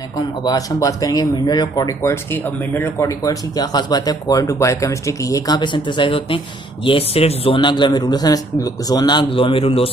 वालेकुम। अब आज हम बात करेंगे मिनरल और कॉर्टिकॉइड्स की। अब मिनरल और कॉर्टिकॉइड्स की क्या खास बात है अकॉर्डिंग टू बायोकेमिस्ट्री की, ये कहाँ पे सिंथेसाइज होते हैं? ये सिर्फ जोना ग्लोमेरुलोसा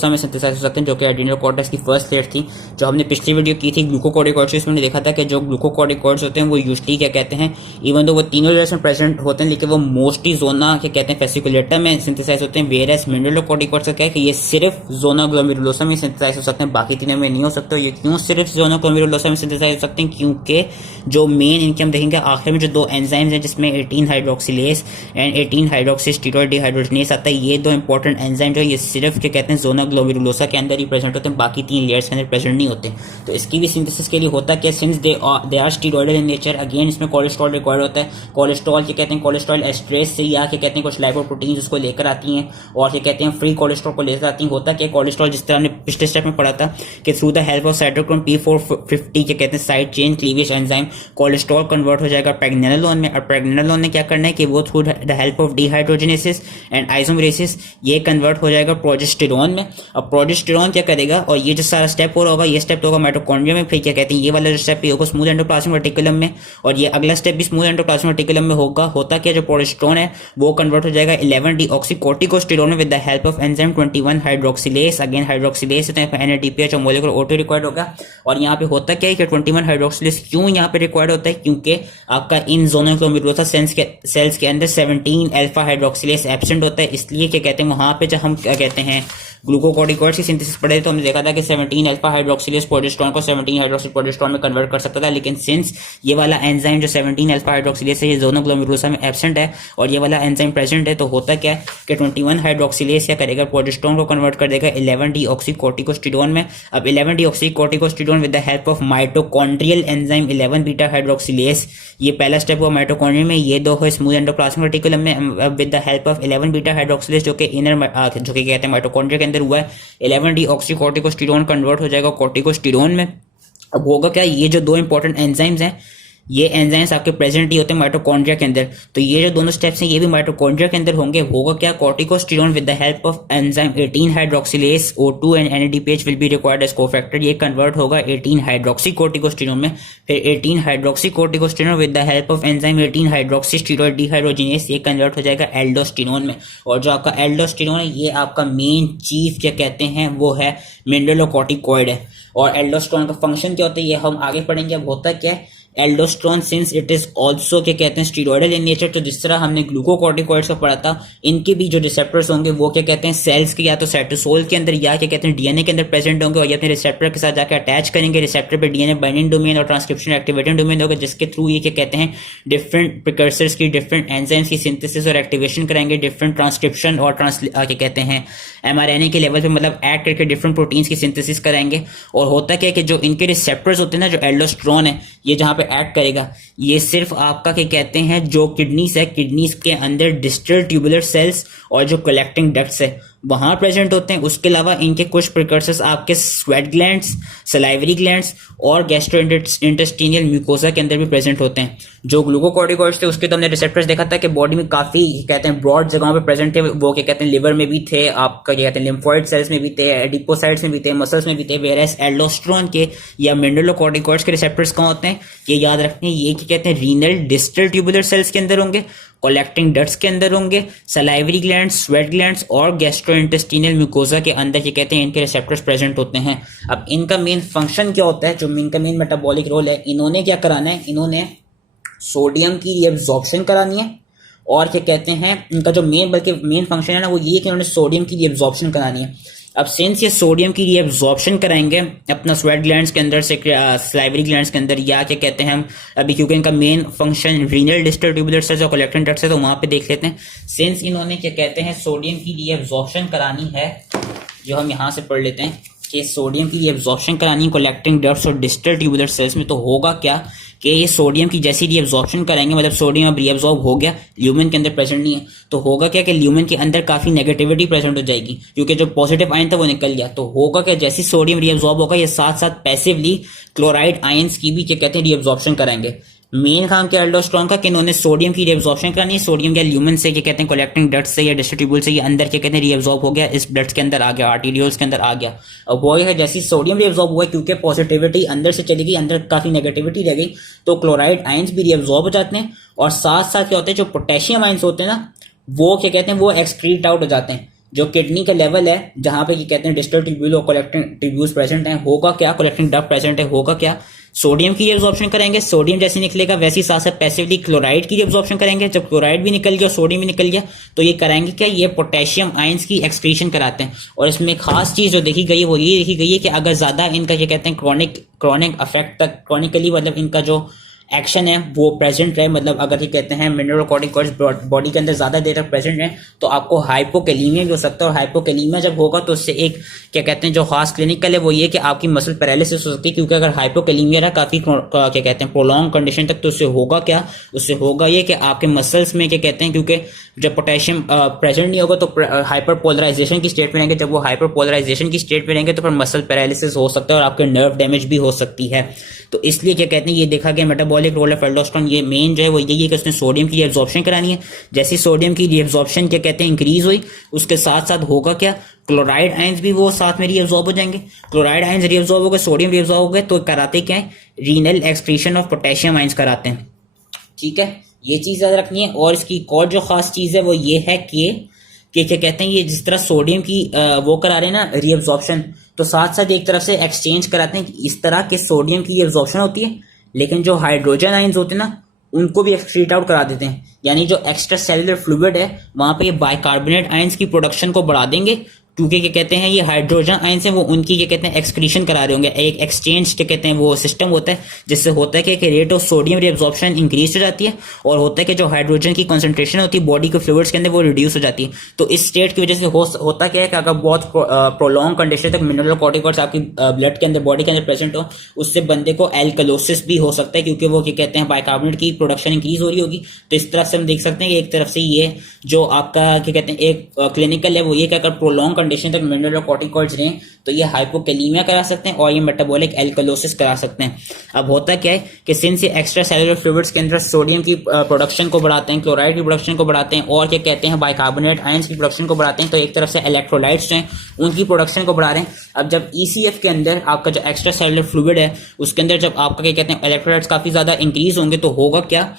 में सिंथेसाइज हो सकते हैं, जो कि एड्रेनल कॉर्टेक्स की फर्स्ट लेयर थी। जो हमने पिछली वीडियो की थी ग्लूकोकॉर्टिकॉइड्स, इसमें देखा था कि जो ग्लूकोकॉर्टिकॉइड्स होते हैं वो यूजली क्या कहते हैं, इवन दो वो तीनों लेयर्स में प्रेजेंट होते हैं, लेकिन वो मोस्टली जोना क्या कहते हैं फेसिकुलेटा में सिंथेसाइज होते हैं। वेयर एज मिनरल और कॉर्टिकॉइड्स का क्या है कि ये सिर्फ जोना ग्लोमेरुलोसा में सिंथेसाइज हो सकते हैं, बाकी तीनों में नहीं हो सकते। ये क्यों सिर्फ जोना ग्लोमेरुलोसा में सिंथेसाइज हो सकते हैं? क्योंकि जो मेन इनके हम देखेंगे आखिर में जो दो एंजाइम्स हैं, जिसमें 18 हाइड्रोक्सिलेज एंड 18 हाइड्रोक्सीस्टीरोइड डिहाइड्रोजनेज आता है, ये दो इंपॉर्टेंट एंजाइम जो ये सिर्फ क्या कहते हैं जोना ग्लोमेरुलोसा के अंदर ही प्रेजेंट होते हैं, बाकी तीन लेयर्स के अंदर प्रेजेंट नहीं होते। तो इसकी भी सिंथेसिस के लिए होता है कि since they are steroidal in nature, again इसमें कोलेस्ट्रॉल रिक्वायर्ड होता है। कोलेस्ट्रॉल क्या कहते हैं, कोलेस्ट्रॉल एस्ट्रेस से या क्या कहते हैं कुछ लाइपोप्रोटीन उसको लेकर आती हैं और क्या कहते हैं फ्री कोलेस्ट्रॉल को लेकर आती हैं। होता क्या कोलेस्ट्रॉल, जिस तरह हमने पिछले स्टेप में पढ़ा था कि through the help of cytochrome P450 क्या कहते हैं side chain cleavage enzyme, cholesterol convert हो जाएगा प्रेग्नेनोलोन में। और प्रेग्नेनोलोन ने क्या करना है कि वो through the help of dehydrogenases and isomerases ये कन्वर्ट हो जाएगा प्रोजेस्टेरोन में। अब प्रोजेस्टेरोन क्या करेगा, और ये जो सारा स्टेप हो रहा होगा, ये स्टेप होगा माइटोकॉन्ड्रिया में, फिर क्या कहते हैं ये वाला जो स्टेप होगा स्मूथ एंडोप्लाज्मिक रेटिकुलम में, और ये अगला स्टेप भी स्मूथ एंडोप्लाज्मिक रेटिकुलम में होगा। होता क्या, जो प्रोजेस्टेरोन है वो कन्वर्ट हो जाएगा 11-डीऑक्सीकोर्टिकोस्टेरोन में with the help of enzyme 21 hydroxylase. Again hydroxylase NADPH और मोलिकुलर O2 रिक्वायर्ड होगा। और यहाँ पे होता क्या है कि 21 हाइड्रोक्सिलेज क्यों यहाँ पे रिक्वायर्ड होता है, क्योंकि आपका इन जोनल ग्लोमेरुलोसा सेल्स के अंदर 17 अल्फा हाइड्रोक्सिलेज एब्सेंट होता है। इसलिए क्या कहते हैं वहां पे जब हम क्या कहते हैं ग्लूकोकॉर्टिकॉइड्स की सिंथेसिस पढ़े तो हमने देखा था कि 17 अल्फा हाइड्रोक्सिलेज प्रोजेस्टेरोन को 17 हाइड्रोक्सी प्रोजेस्टेरोन में कन्वर्ट कर सकता था। लेकिन सिंस ये वाला एंजाइम जो 17 अल्फा हाइड्रोक्सिलेज है ये जोनो ग्लोमेरुलोसा में एब्सेंट है और ये वाला एंजाइम प्रेजेंट है, तो होता क्या है कि 21 हाइड्रोक्सिलेज क्या करेगा, प्रोजेस्टेरोन को कन्वर्ट कर देगा 11-डीऑक्सीकोर्टिकोस्टेरोन में। अब eleven deoxycorticosterone with the help of mitochondrial enzyme eleven beta hydroxylase, ये पहला स्टेप हुआ माइटोकॉन्ड्रिया में, ये दो है स्मूथ एंडोप्लाज्मिक रेटिकुलम में with the help of eleven beta hydroxylase जो कि इनर जो कि कहते हैं माइटोकॉन्ड्रिया के अंदर हुआ है। 11-डीऑक्सीकोर्टिकोस्टेरोन कन्वर्ट हो जाएगा कोर्टिकोस्टेरोन में। अब होगा क्या, ये जो दो इंपॉर्टेंट एंजाइम्स हैं ये एंजाइम्स आपके प्रेजेंट ही होते हैं माइटोकॉन्ड्रिया के अंदर, तो ये जो दोनों स्टेप्स हैं ये भी माइटोकॉन्ड्रिया के अंदर होंगे। होगा क्या, corticosterone with the help of enzyme 18 hydroxylase O2 and NADPH will be required as cofactor, ये कन्वर्ट होगा 18 हाइड्रोक्सीकोर्टिकोस्टेरोन में। फिर 18 hydroxycorticosterone with the help of enzyme 18 hydroxysteroid dehydrogenase, ये कन्वर्ट हो जाएगा एल्डोस्टेरोन में। और जो आपका एल्डोस्टेरोन है ये आपका मेन चीफ क्या कहते हैं वो है मिनरलोकॉर्टिकॉइड है। और एल्डोस्टेरोन का फंक्शन क्या होता है ये हम आगे पढ़ेंगे। अब होता क्या है aldosterone since it is also क्या कहते हैं स्टीरॉयडल इन नेचर, तो जिस तरह हमने ग्लूकोकॉर्टिकॉइड्स को पढ़ा था इनके भी जो रिसेप्टर्स होंगे वो क्या कहते हैं सेल्स के या तो साइटोसोल के अंदर या क्या कहते हैं डीएनए के अंदर प्रेजेंट होंगे और ये अपने रिसेप्टर के साथ जाकर अटैच करेंगे। रिसेप्टर पे डीएनए बाइंडिंग डोमेन और ट्रांसक्रिप्शन एक्टिवेटिंग डोमेन होगा, जिसके थ्रू ये क्या कहते हैं डिफरेंट प्रिकर्सर्स की डिफरेंट एंजाइम्स की सिंथेसिस और एक्टिवेशन कराएंगे, डिफरेंट ट्रांसक्रिप्शन और क्या कहते हैं mRNA के लेवल पे मतलब ऐड करके डिफरेंट प्रोटीन्स की सिंथेसिस कराएंगे। और होता क्या है कि जो इनके रिसेप्टर्स होते हैं ना, जो एल्डोस्टेरोन है ये जहां पे ऐड करेगा ये सिर्फ आपका क्या कहते हैं जो किडनीज है, किडनीज के अंदर डिस्टल ट्यूबुलर सेल्स और जो कलेक्टिंग डक्ट्स है वहां प्रेजेंट होते हैं। उसके अलावा इनके कुछ प्रिकर्सर्स आपके स्वेट ग्लैंड्स, सलाइवरी ग्लैंड्स और गैस्ट्रोइंटेस्टिनियल म्यूकोसा के अंदर भी प्रेजेंट होते हैं। जो ग्लूकोकॉर्टिकॉइड्स थे उसके तो हमने रिसेप्टर्स देखा था कि बॉडी में काफी कहते हैं ब्रॉड जगहों पे प्रेजेंट थे, वो क्या कहते हैं लिवर में भी थे, आपका क्या कहते हैं लिम्फोइड सेल्स में भी थे, एडिपोसाइट्स में भी थे, मसल्स में भी थे। वेयरएज एल्डोस्टेरोन के या मिनरलोकॉर्टिकॉइड्स के रिसेप्टर्स कहाँ होते हैं ये याद रखते हैं, ये क्या कहते हैं रीनल डिस्टल ट्यूबुलर सेल्स के अंदर होंगे, कलेक्टिंग डक्ट्स के अंदर होंगे, सलाइवरी ग्लैंड्स, स्वेट ग्लैंड्स और गैस्ट्रोइंटेस्टिनियल म्यूकोसा के अंदर ये कहते हैं इनके रिसेप्टर्स प्रेजेंट होते हैं। अब इनका मेन फंक्शन क्या होता है, जो इनका मेन मेटाबॉलिक रोल है, इन्होंने क्या कराना है, इन्होंने सोडियम की रीअब्जॉर्प्शन करानी है। और क्या कहते हैं इनका जो मेन फंक्शन है ना वो ये कि इन्होंने सोडियम की रीअब्जॉर्प्शन करानी है। अब सिंस ये सोडियम की रीअब्जॉर्प्शन कराएंगे अपना स्वेट ग्लैंड्स के अंदर से स्लाइवरी ग्लैंड्स के अंदर या क्या कहते हैं हम अभी, क्योंकि इनका main function renal distal tubular cells और कलेक्टिंग डक्ट्स है तो वहां पे देख लेते हैं। सिंस इन्होंने क्या कहते हैं सोडियम की रीअब्जॉर्प्शन करानी है, जो हम यहाँ से पढ़ लेते हैं कि सोडियम की रीअब्जॉर्प्शन करानी है कलेक्टिंग डक्ट्स और डिस्टल ट्यूबुलर सेल्स में, तो होगा क्या कि ये सोडियम की जैसी रीअब्जॉर्प्शन कराएंगे, मतलब सोडियम अब रीअब्जॉर्ब हो गया, ल्यूमेन के अंदर प्रेजेंट नहीं है, तो होगा क्या कि ल्यूमेन के अंदर काफी नेगेटिविटी प्रेजेंट हो जाएगी क्योंकि जो पॉजिटिव आयन था वो निकल गया। तो होगा कि जैसी सोडियम रीअब्जॉर्ब होगा ये साथ साथ पैसिवली क्लोराइड आयंस की भी क्या कहते हैं रीअब्जॉर्प्शन कराएंगे। मेन काम क्या एल्डोस्टेरोन का कि इन्होंने सोडियम की रीअब्जॉर्प्शन करानी है। सोडियम क्या ल्यूमन से क्या कहते हैं कलेक्टिंग डक्ट से या डिस्ट्रीब्यूल से ये अंदर क्या कहते हैं रीअब्जॉर्ब हो गया, इस डक्ट के अंदर आ गया, आर्टीरियोल्स के अंदर आ गया। अब वो है जैसी सोडियम रीअब्जॉर्ब हुआ क्योंकि पॉजिटिविटी अंदर से चली गई, अंदर काफी नेगेटिविटी रह गई, तो क्लोराइड आयंस भी रीअब्जॉर्ब हो जाते हैं। और साथ साथ क्या होता है जो पोटेशियम आयंस होते हैं ना वो क्या कहते हैं वो एक्सक्रीट आउट हो जाते हैं। जो किडनी का लेवल है जहां पे ये कहते हैं डिस्टल ट्यूब्यूल और कलेक्टिंग ट्यूब्यूल्स प्रेजेंट हैं, होगा क्या, कलेक्टिंग डक्ट प्रेजेंट है, होगा क्या, सोडियम की एब्जॉर्प्शन करेंगे, सोडियम जैसे निकलेगा वैसे ही साथ साथ पैसिवली क्लोराइड की एब्जॉर्प्शन करेंगे। जब क्लोराइड भी निकल गया और सोडियम भी निकल गया तो ये कराएंगे क्या, ये पोटेशियम आयंस की एक्सक्रीशन कराते हैं। और इसमें खास चीज जो देखी गई है वो ये देखी गई है कि अगर ज्यादा इनका क्या कहते हैं क्रॉनिक अफेक्ट तक क्रॉनिकली मतलब इनका जो एक्शन है वो प्रेजेंट रहे, मतलब अगर ये कहते हैं मिनरलोकॉर्टिकॉइड्स बॉडी के अंदर ज्यादा देर तक प्रेजेंट रहे तो आपको हाइपोकैलीमिया भी हो सकता है। और हाइपोकैलीमिया जब होगा तो उससे एक क्या कहते हैं जो खास क्लिनिकल है वो ये कि आपकी मसल पैरालिसिस हो सकती है, क्योंकि अगर हाइपोकैलीमिया रहा काफी क्या कहते हैं प्रोलॉन्ग कंडीशन तक तो उससे होगा क्या, उससे होगा ये कि आपके मसल्स में क्या कहते हैं क्योंकि जब पोटेशियम प्रेजेंट नहीं होगा तो हाइपर पोलराइजेशन की स्टेट में रहेंगे, जब वो हाइपर पोलराइजेशन की स्टेट में रहेंगे तो फिर मसल पैरालिसिस हो सकता है और आपके नर्व डैमेज भी हो सकती है। तो इसलिए क्या कहते हैं ये देखा गया मेटाबॉलिक रोल ऑफ एल्डोस्टेरोन, ये मेन जो है वो यही है कि उसने सोडियम की रीअब्जॉर्प्शन करानी है। जैसे सोडियम की रीअब्जॉर्प्शन क्या कहते हैं इंक्रीज हुई उसके साथ साथ होगा क्या, क्लोराइड आयंस भी वो साथ में रीअब्जॉर्ब हो जाएंगे। क्लोराइड आयंस रीअब्जॉर्ब हो गए, सोडियम रीअब्जॉर्ब हो गए तो कराते क्या है, renal excretion of potassium ions कराते हैं। ठीक है, ये चीज याद रखनी है। और इसकी एक और जो खास चीज है वो ये है कि क्या कहते हैं ये जिस तरह सोडियम की वो करा रहे हैं ना रीअब्जॉर्प्शन, तो साथ साथ एक तरफ से एक्सचेंज कराते हैं। इस तरह के सोडियम की रीअब्जॉर्प्शन होती है लेकिन जो हाइड्रोजन आयंस होते हैं ना उनको भी एक्सक्रीट आउट करा देते हैं, यानी जो एक्स्ट्रा सेलुलर फ्लूइड है वहां पे ये बाइकार्बोनेट आयंस की प्रोडक्शन को बढ़ा देंगे, क्योंकि क्या कहते हैं ये हाइड्रोजन आयंस है वो उनकी क्या कहते हैं एक्सक्रीशन करा रहे होंगे। एक एक्सचेंज क्या कहते हैं वो सिस्टम होता है जिससे होता है कि rate of sodium reabsorption increase हो जाती है और होता है कि जो हाइड्रोजन की कंसंट्रेशन होती है बॉडी के फ्लूइड्स के अंदर वो रिड्यूस हो जाती है। तो इस स्टेट की वजह से होता क्या है कि अगर बहुत प्रोलॉन्ग कंडीशन तक मिनरलोकॉर्टिकॉइड्स आपकी ब्लड के अंदर बॉडी के अंदर प्रेजेंट हो उससे बंदे को एल्कलोसिस भी हो सकता है, क्योंकि वो क्या कहते हैं बाइकार्बोनेट की प्रोडक्शन इंक्रीज हो रही होगी। तो इस तरह से हम देख सकते हैं कि एक तरफ से ये जो आपका क्या कहते हैं एक क्लिनिकल है वो ये कि अगर प्रोलॉन्ग कंडीशन तक मिनरलोकॉर्टिकॉइड्स रहें तो ये हाइपोकैलीमिया करा सकते हैं और ये मेटाबॉलिक एल्कलोसिस करा सकते हैं। अब होता क्या है कि सिंस ये एक्स्ट्रा सेलुलर फ्लूइड्स के अंदर सोडियम की प्रोडक्शन को बढ़ाते हैं, क्लोराइड की प्रोडक्शन को बढ़ाते हैं और क्या कहते हैं बाइकार्बोनेट आयंस की प्रोडक्शन को बढ़ाते हैं, तो एक तरफ से इलेक्ट्रोलाइट्स हैं उनकी प्रोडक्शन को बढ़ा रहे हैं। अब जब ईसीएफ के अंदर आपका जो एक्स्ट्रा सेलुलर फ्लूइड है उसके अंदर जब आपका क्या कहते हैं इलेक्ट्रोलाइट्स काफी ज्यादा इंक्रीज होंगे तो होगा क्या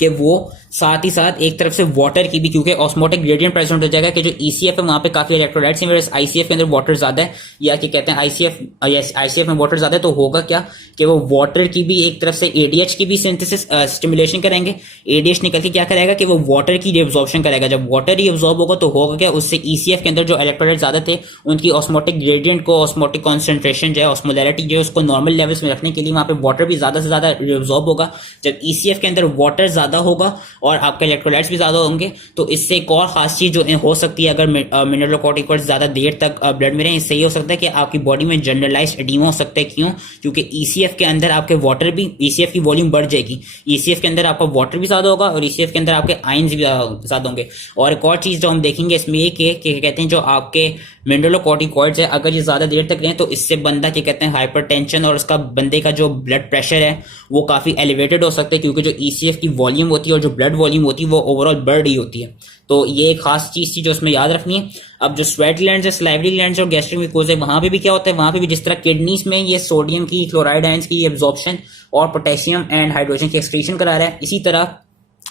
कि वो साथ ही साथ एक तरफ से वाटर की भी, क्योंकि ऑस्मोटिक ग्रेडियंट प्रेजेंट हो जाएगा कि जो ईसीएफ है वहां पे काफी इलेक्ट्रोलाइट्स हैं, वैसे आईसीएफ के अंदर वाटर ज्यादा है या क्या कहते हैं आईसीएफ में वाटर ज्यादा है, तो होगा क्या कि वो वाटर की भी एक तरफ से एडीएच की भी सिंथेसिस स्टिमुलेशन करेंगे। एडीएच निकल के क्या करेगा कि वो वाटर की रीअब्जॉर्प्शन करेगा। जब वाटर रीअब्जॉर्ब होगा तो होगा क्या, उससे ईसीएफ के अंदर जो इलेक्ट्रोलाइट ज्यादा थे उनकी ऑस्मोटिक ग्रेडियंट को, ऑस्मोटिक कॉन्सेंट्रेशन जो है, ऑस्मोलैरिटी जो है उसको नॉर्मल लेवल्स में रखने के लिए वहां पे वाटर भी ज्यादा से ज्यादा रीअब्जॉर्ब होगा। जब ईसीएफ के अंदर वाटर ज्यादा होगा और आपके इलेक्ट्रोलाइट्स भी ज्यादा होंगे तो इससे एक और खास चीज जो हो सकती है, अगर मिनरलोकॉर्टिकॉइड्स ज्यादा देर तक ब्लड में रहें, इससे ये हो सकता है कि आपकी बॉडी में जनरलाइज्ड एडीमा हो सकता है। क्यों? क्योंकि ईसीएफ के अंदर आपके वाटर भी, ईसीएफ की वॉल्यूम बढ़ जाएगी, ईसीएफ के अंदर आपका वाटर भी ज्यादा होगा और ईसीएफ के अंदर आपके आयंस भी ज्यादा होंगे। और एक और चीज जो हम देखेंगे इसमें ये कि कहते हैं जो आपके मिनरलोकॉर्टिकॉइड्स है अगर ये ज्यादा देर तक रहें तो इससे बंदा क्या कहते हैं हाइपरटेंशन और उसका बंदे का जो ब्लड प्रेशर है वो काफी एलिवेटेड हो सकता है, क्योंकि जो ईसीएफ की वॉल्यूम होती है और जो ब्लड वॉल्यूम होती है वो ओवरऑल बढ़ रही होती है। तो ये एक खास चीज थी जो उसमें याद रखनी है। अब जो स्वेट ग्लैंड्स है, सलाइवरी ग्लैंड्स और गैस्ट्रिक म्यूकोसा है, वहां पे भी क्या होता है, वहां पे भी जिस तरह किडनीज में ये सोडियम की, क्लोराइड आयंस की एब्जॉर्प्शन और पोटेशियम एंड हाइड्रोजन की एक्सक्रीशन करा रहा है, इसी तरह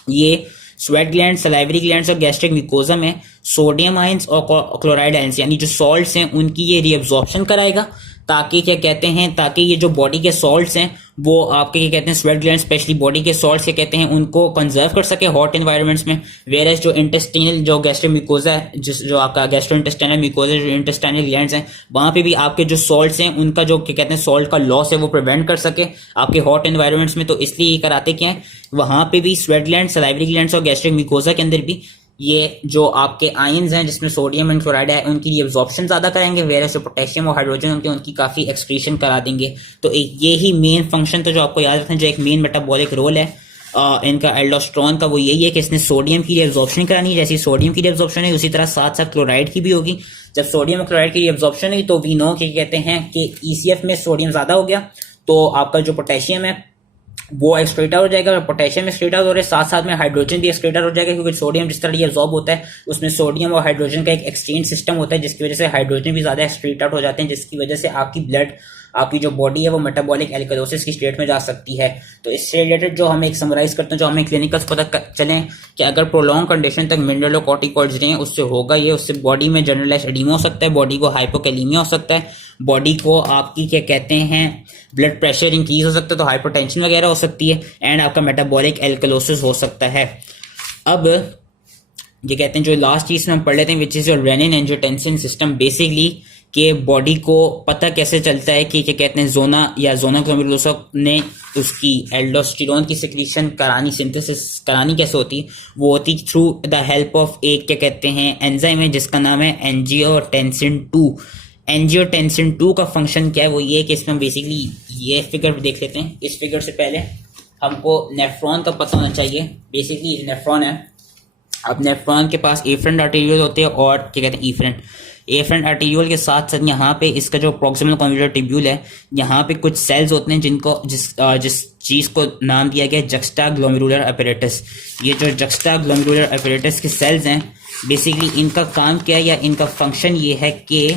ये स्वेट ग्लैंड, सलाइवरी ग्लैंड्स और गैस्ट्रिक म्यूकोसा में सोडियम आयंस और क्लोराइड आयंस यानी जो सॉल्ट्स हैं उनकी ये रीअब्जॉर्प्शन कराएगा, ताकि क्या कहते हैं, ताकि ये जो बॉडी के सॉल्ट्स हैं वो आपके क्या कहते हैं स्वेट ग्लैंड स्पेशली बॉडी के सॉल्ट्स क्या कहते हैं उनको कंजर्व कर सके हॉट एनवायरनमेंट्स में। वेयरएज जो इंटेस्टाइनल जो गैस्ट्रिक म्यूकोसा है, जो आपका गैस्ट्रोइंटेस्टाइनल म्यूकोसा, जो इंटेस्टाइनल ग्लैंड्स हैं, वहां पे भी आपके जो सॉल्ट्स हैं उनका जो क्या कहते हैं सॉल्ट का लॉस है वो प्रिवेंट कर सके आपके हॉट एनवायरमेंट्स में। तो इसलिए ये कराते क्या है, वहां पे भी स्वेट ग्लैंड, सलाइवरी ग्लैंड्स और गैस्ट्रिक म्यूकोसा के अंदर भी ये जो आपके आयंस हैं जिसमें सोडियम एंड क्लोराइड है उनकी एब्जॉर्प्शन ज्यादा करेंगे, वेरस जो पोटेशियम और हाइड्रोजन होंगे उनकी काफी एक्सक्रीशन करा देंगे। तो ये ही मेन फंक्शन तो जो आपको याद रखना, जो एक मेन मेटाबॉलिक रोल है इनका एल्डोस्टेरोन का, वो यही है कि इसने सोडियम की एब्जॉर्प्शन करानी है। जैसी सोडियम की एब्जॉर्प्शन है उसी तरह साथ साथ क्लोराइड की भी होगी। जब सोडियम और क्लोराइड की एब्जॉर्प्शन हुई तो वी नो कि कहते हैं कि ईसीएफ में सोडियम ज्यादा हो गया तो आपका जो पोटेशियम है वो एक्सक्रीट आउट हो जाएगा और पोटेशियम एक्सक्रीट आउट हो रहा है, साथ साथ में हाइड्रोजन भी एक्सक्रीट आउट हो जाएगा, क्योंकि सोडियम जिस तरह ये एब्जॉर्ब होता है उसमें सोडियम और हाइड्रोजन का एक एक्सचेंज सिस्टम होता है, जिसकी वजह से हाइड्रोजन भी ज्यादा एक्सक्रीट आउट हो जाते हैं, जिसकी वजह से आपकी ब्लड, आपकी जो बॉडी है वो मेटाबॉलिक एल्कलोसिस की स्टेट में जा सकती है। तो इससे रिलेटेड जो हम एक समराइज करते हैं, जो हमें क्लिनिकल्स पता चलें कि अगर प्रोलॉन्ग कंडीशन तक मिनरल और कॉर्टिकॉइड्स रहें, उससे होगा ये, उससे बॉडी में जनरलाइज एडीमा हो सकता है, बॉडी को हाइपोकैलीमिया हो सकता है, बॉडी को आपकी क्या कहते हैं ब्लड प्रेशर इंक्रीज हो सकता है, तो हाइपरटेंशन वगैरह हो सकती है, एंड आपका मेटाबॉलिक एल्कलोसिस हो सकता है। अब ये कहते हैं जो लास्ट चीज में हम पढ़ लेते हैं which is your renin angiotensin system, basically कि बॉडी को पता कैसे चलता है कि क्या कहते हैं जोना या जोना ग्लोमेरुलोसा ने उसकी एल्डोस्टेरोन की सिक्रीशन करानी, सिंथेसिस करानी कैसे होती है, वो होती थ्रू द हेल्प ऑफ एक क्या कहते हैं एंजाइम है जिसका नाम है एंजियोटेंसिन 2। एंजियोटेंसिन 2 का फंक्शन क्या है, वो ये कि इसमें हम बेसिकली ये फिगर देख लेते हैं। इस फिगर से पहले हमको नेफ्रॉन का पता होना चाहिए। बेसिकली नेफ्रॉन है, अब नेफ्रॉन के पास एफरेंट आर्टेरियोल होते हैं और क्या कहते हैं ईफरेंट। एफरेंट आर्टेरियोल के साथ साथ यहाँ पे इसका जो प्रॉक्सिमल कॉन्वोल्यूलर ट्यूब्यूल है, यहाँ पे कुछ सेल्स होते हैं जिनको जिस चीज को नाम दिया गया जक्स्टा ग्लोमेरुलर अपैरेटस। ये जो जक्स्टा ग्लोमेरुलर अपैरेटस के सेल्स हैं, बेसिकली इनका काम क्या है या इनका फंक्शन ये है कि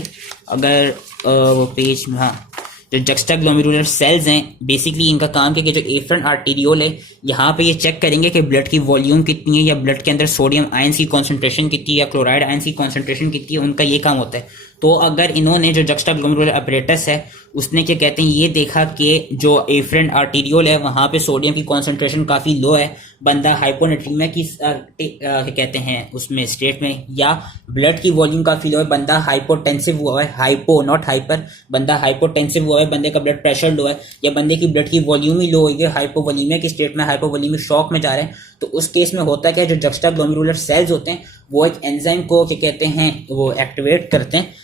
अगर वो पेज में, हाँ, जो जक्स्टा ग्लोमेरुलर सेल्स हैं बेसिकली इनका काम क्या है कि जो एफरेंट आर्टेरियोल है यहाँ पे ये चेक करेंगे कि ब्लड की वॉल्यूम कितनी है या ब्लड के अंदर सोडियम आयंस की कॉन्सेंट्रेशन कितनी है या क्लोराइड आयंस की कॉन्सेंट्रेशन कितनी है, उनका ये काम होता है। तो अगर इन्होंने जो जक्स्टा ग्लोमेरुलर अपैरेटस है उसने क्या कहते हैं ये देखा कि जो एफरेंट आर्टेरियोल है वहां पे सोडियम की कॉन्सेंट्रेशन काफी लो है, बंदा हाइपोनेट्रीमिया की क्या कहते हैं उसमें स्टेट में, या ब्लड की वॉल्यूम काफी लो है, बंदा हाइपोटेंसिव हुआ है, हाइपो नॉट हाइपर, बंदा हाइपोटेंसिव हुआ है, बंदे का ब्लड प्रेशर लो है, या बंदे की ब्लड की वॉल्यूम ही लो हुई है, हाइपोवोलीमिया की स्टेट में, हाइपोवोलीमिक शॉक में जा रहे हैं, तो उस केस में होता है क्या, जो जक्स्टा ग्लोमेरुलर सेल्स होते हैं वो एक एंजाइम को क्या कहते हैं वो एक्टिवेट करते हैं,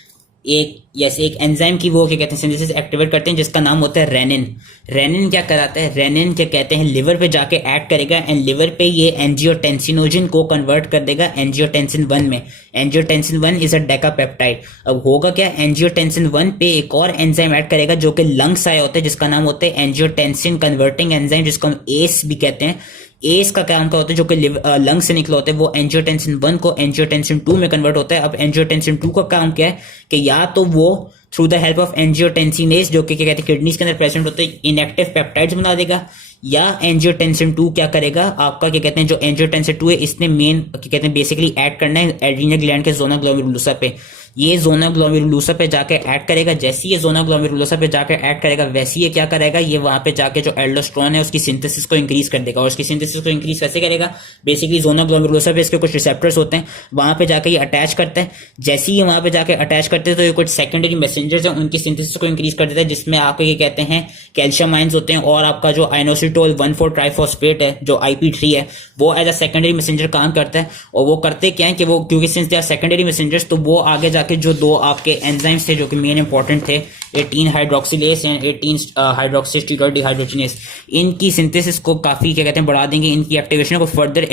एक एंजाइम की वो क्या कहते हैं सिंथेसिस एक्टिवेट करते हैं जिसका नाम होता है रेनिन। रेनिन क्या कराता है, रेनिन क्या कहते हैं लिवर पे जाके एक्ट करेगा एंड लिवर पे ये एंजियोटेंसिनोजन को कन्वर्ट कर देगा एंजियोटेंसिन 1 में। Angiotensin 1 is a decapeptide. अब होगा क्या, एंजियोटेंसिन 1 पे एक और एंजाइम ऐड करेगा जो कि लंग्स आया होता है जिसका नाम होता है एंजियोटेंसिन कन्वर्टिंग एंजाइम, जिसको हम एस भी कहते हैं। एस का काम क्या होता है, जो कि लंग से निकला होता है, वो एंजियोटेंसिन 1 को एंजियोटेंसिन 2 में कन्वर्ट होता है। अब एंजियोटेंसिन 2 का काम क्या है कि या तो वो थ्रू द हेल्प ऑफ एंजियोटेंसिनेज जो कि क्या कहते हैं किडनीज के अंदर प्रेजेंट होते हैं इनएक्टिव पेप्टाइड्स बना देगा, या एंजियोटेंसिन 2 क्या करेगा आपका क्या कहते हैं जो एंजियोटेंसिन 2 है इसने मेन क्या कहते हैं बेसिकली ऐड करना है एड्रीनल ग्लैंड के जोना ग्लोमेरुलोसा पे। ये जोना ग्लोमेरुलोसा पे जाके ऐड करेगा, जैसे ये जोना ग्लोमेरुलोसा पे जाके ऐड करेगा वैसे ये क्या करेगा, ये वहां पे जाके जो एल्डोस्टेरोन है उसकी सिंथेसिस को इंक्रीज कर देगा। और उसकी सिंथेसिस को इंक्रीज कैसे करेगा, बेसिकली जोना ग्लोमेरुलोसा पे इसके कुछ रिसेप्टर्स होते हैं, वहां पे जाके ये अटैच करता है। जैसे ही वहां पे जाके अटैच करते हैं तो ये कुछ सेकेंडरी मैसेंजर्स हैं उनकी सिंथेसिस को इंक्रीज कर देता है, जिसमें आपको ये कहते हैं कैल्शियम आयंस होते हैं और आपका जो आइनोसिटोल 1,4 ट्राइफॉस्फेट है जो IP3 है वो एज अ सेकेंडरी मैसेंजर काम करता है। और वो करते क्या है कि वो क्योंकि since they are secondary messengers तो वो आगे जाके जो दो आपके एंजाइम्स थे जो कि मेन इंपॉर्टेंट थे 18 हाइड्रोक्सिलेस एंड 18 हाइड्रोक्सीस्टीरोइड डिहाइड्रोजिनेस, इनकी सिंथेसिस को काफी क्या कहते हैं बढ़ा देंगे, इनकी एक्टिवेशन को फर्दर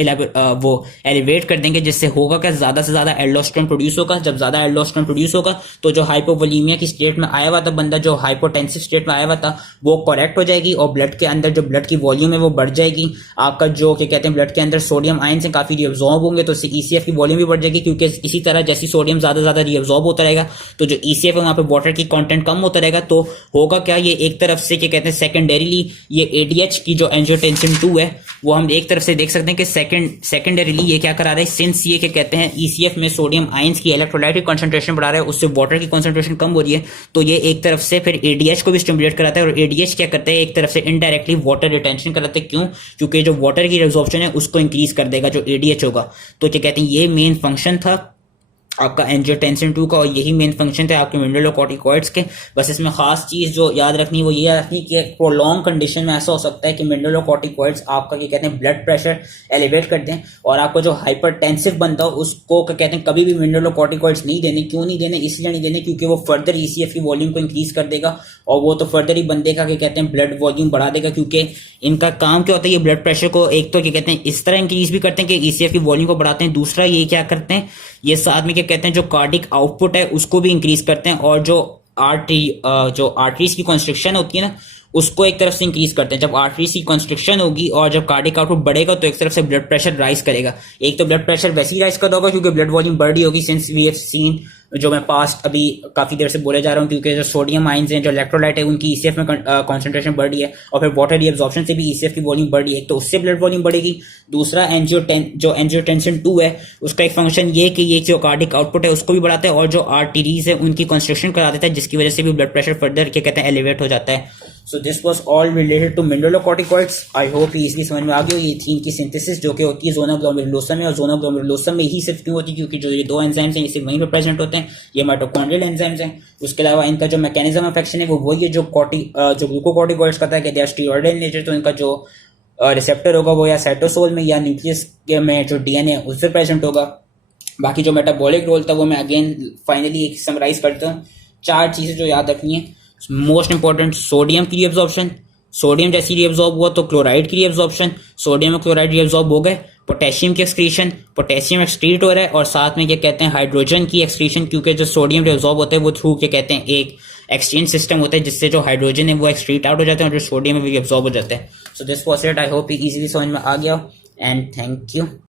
वो एलिवेट कर देंगे, जिससे होगा क्या ज्यादा से ज्यादा एल्डोस्टेरोन प्रोड्यूस होगा। जब ज्यादा एल्डोस्टेरोन प्रोड्यूस होगा तो जो हाइपोवोलीमिया की स्टेट में आया हुआ था बंदा, जो हाइपोटेंसिव स्टेट में आया हुआ था वो करेक्ट हो जाएगी और ब्लड के अंदर जो ब्लड की वॉल्यूम है वो बढ़ जाएगी। आपका जो क्या कहते हैं ब्लड के अंदर सोडियम आयन से काफी रिअब्सॉर्ब होंगे तो इससे ECF की वॉल्यूम भी बढ़ जाएगी, क्योंकि इसी तरह जैसी सोडियम ज्यादा रिअब्सॉर्ब होता रहेगा तो जो ECF है वहां पे वाटर की कंटेंट कम होता रहेगा। तो होगा क्या, ये एक तरफ से क्या कहते हैं सेकेंडरीली ये ADH की जो एंजियोटेंसिन 2 है वो हम एक तरफ से देख सकते हैं कि सेकेंडरीली ये क्या करा रहा है, सिंस ये क्या कहते हैं ECF में सोडियम आयंस की इलेक्ट्रोलाइट की कंसंट्रेशन बढ़ा रहा है, उससे वाटर की कंसंट्रेशन कम हो रही है, तो ये एक तरफ से फिर ADH को भी स्टिमुलेट कराता है। और ADH क्या करता है, एक तरफ से इनडायरेक्टली वाटर रिटेंशन कराते हैं। क्यों, क्योंकि जो वाटर की रिजॉर्प्शन है उसको इंक्रीज कर देगा जो ADH होगा। तो क्या कहते हैं ये मेन फंक्शन था आपका एंजियोटेंसिन 2 का, और यही मेन फंक्शन थे आपके मिनरलोकॉर्टिकॉइड्स के। बस इसमें खास चीज जो याद रखनी वो ये याद रखनी कि प्रोलॉन्ग कंडीशन में ऐसा हो सकता है कि मिनरलोकॉर्टिकॉइड्स आपका क्या कहते हैं ब्लड प्रेशर एलिवेट कर दें, और आपको जो हाइपरटेंसिव बनता हो उसको क्या कहते हैं कभी भी मिनरलोकॉर्टिकॉइड्स नहीं देने। क्यों नहीं देने, इसलिए नहीं देने क्योंकि वो फर्दर ECF की वॉल्यूम को इंक्रीज कर देगा और वो तो फर्दर ही बंदे का क्या कहते हैं ब्लड वॉल्यूम बढ़ा देगा, क्योंकि इनका काम क्या होता है ये ब्लड प्रेशर को एक तो क्या कहते हैं इस तरह इंक्रीज भी करते हैं कि ECF की वॉल्यूम को बढ़ाते हैं, दूसरा ये क्या करते हैं ये साथ में क्या कहते हैं जो कार्डिक आउटपुट है उसको भी इंक्रीज करते हैं, और जो आर्टरीज की कंस्ट्रक्शन होती है ना उसको एक तरफ से इंक्रीज करते हैं। जब आर्टरीज की कंस्ट्रिक्शन होगी और जब कार्डियक आउटपुट बढ़ेगा तो एक तरफ से ब्लड प्रेशर राइज करेगा। एक तो ब्लड प्रेशर वैसे ही राइज कर होगा क्योंकि ब्लड वॉल्यूम बढ़ रही होगी, सिंस वी हैव सीन, जो मैं पास्ट अभी काफी देर से बोले जा रहा हूँ, क्योंकि जो सोडियम आयंस हैं, जो इलेक्ट्रोलाइट है, उनकी ईसीएफ में कॉन्सेंट्रेशन बढ़ रही है और फिर वाटर रीअब्जॉर्प्शन से भी ईसीएफ की वॉल्यूम बढ़ रही है, तो उससे ब्लड वॉल्यूम बढ़ेगी। दूसरा जो एंजियोटेंसिन 2 है उसका एक फंक्शन ये कि ये जो कार्डिक आउटपुट है उसको भी बढ़ाता है और जो आर्टरीज है उनकी कंस्ट्रक्शन करा देता है, जिसकी वजह से भी ब्लड प्रेशर फर्दर क्या कहते हैं एलिवेट हो जाता है। So this was all related to mineralocorticoids. I hope ये इसलिए समझ में आ गई होगी। इथीन की सिंथेसिस जो कि होती है जोना ग्लोमेरुलोसा में, और जोना ग्लोमेरुलोसा में ही सिर्फ क्यों होती है क्योंकि जो ये दो एंजाइम्स हैं ये सिर्फ वहीं पर प्रेजेंट होते हैं, ये माइटोकॉन्ड्रियल एंजाइम्स हैं। उसके अलावा इनका जो मैकेनिज्म ऑफ एक्शन है वो वही है जो ग्लूकोकॉर्टिकॉइड्स कहता है कि दे आर स्टीरॉयडल नेचर, तो इनका जो रिसेप्टर होगा वो या साइटोसोल में या न्यूक्लियस में जो डीएनए उस पर प्रेजेंट होगा। बाकी जो मेटाबॉलिक रोल था वो मैं अगेन फाइनली एक समराइज करता हूँ। 4 चीजें जो याद रखनी है। मोस्ट इंपॉर्टेंट, सोडियम की रीअब्जॉर्प्शन, सोडियम जैसी रीअब्जॉर्ब हुआ तो क्लोराइड की रीअब्जॉर्प्शन, सोडियम और क्लोराइड रीअब्जॉर्ब हो गए। पोटेशियम की एक्सक्रीशन, पोटेशियम एक्सक्रीट हो रहा है, और साथ में क्या कहते हैं हाइड्रोजन की एक्सक्रीशन, क्योंकि जो सोडियम रीअब्जॉर्ब होता है वो थ्रू क्या कहते हैं एक एक्सचेंज सिस्टम होता है जिससे जो हाइड्रोजन है वो एक्सक्रीट आउट हो जाते हैं और जो सोडियम है वो रीअब्जॉर्ब हो जाता है। So this was it. I hope easily समझ में आ गया एंड थैंक यू।